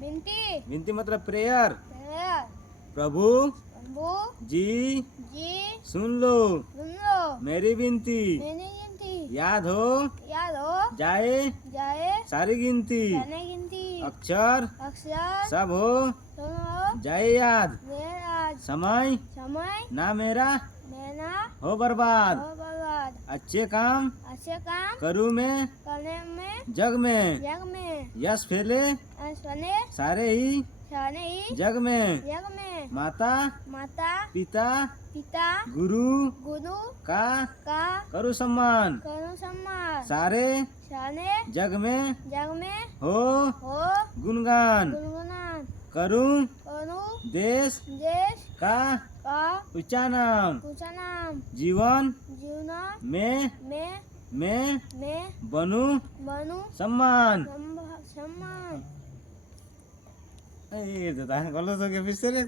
विनती। विनती मतलब प्रेयर। प्रेयर। प्रभु प्रभु जी जी सुन लो सुन लो मेरी विनती। मेरी गिनती। याद हो जाए जाए सारी गिनती। जाने गिनती। अक्षर अक्षर सब हो सुनो जाए याद। मेरा समय समय ना मेरा मेरा हो बर्बाद। हो बर्बाद। अच्छे काम अच्छे काम करूँ मैं करने में जग में। जग में यश फैले बने सारे ही सारे ही जग में। जग में। माता माता पिता पिता गुरु गुरु का का करूँ सम्मान। करो सम्मान। सारे सारे जग में जग में हो हो गुणगान। गुनगुनान करूँ करो देश देश का का ऊंचा नाम। ऊंचा नाम। जीवन जीवन में में बनूं बनू सम्मान। सम्मान। এই দাদা গলা তো কে পিছনে